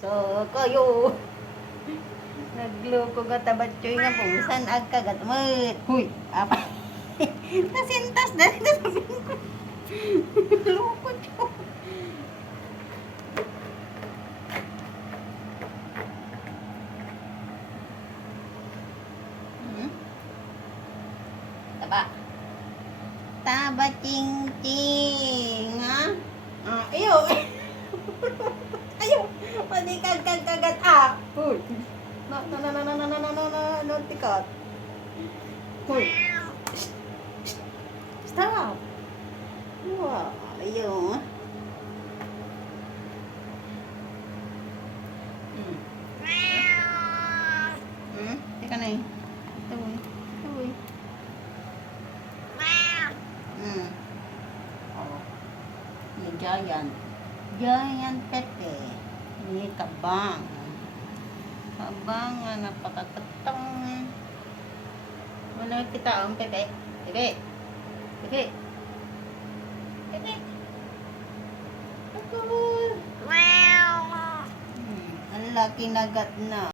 So, kayo. Nagloko ka tabatchoy nga po. San agkagat mo? Huy, apa? Nasintas na rin sabihin ko. Loko ko. Taba. Taba ching ching, ha? Ayaw. Ayaw. Pwede kagat ah. Huy. No, tikat. Huy. Stop. Wow, ayaw. Teka na eh. Tuloy. Tuloy. Oh. Yung giant. Giant pepe. Ini kabang. Kabang nga napakakatang. Wala kita ang pepe. Pepe. Pepe. Pepe. Ako. Wow. Ang laki nagat na.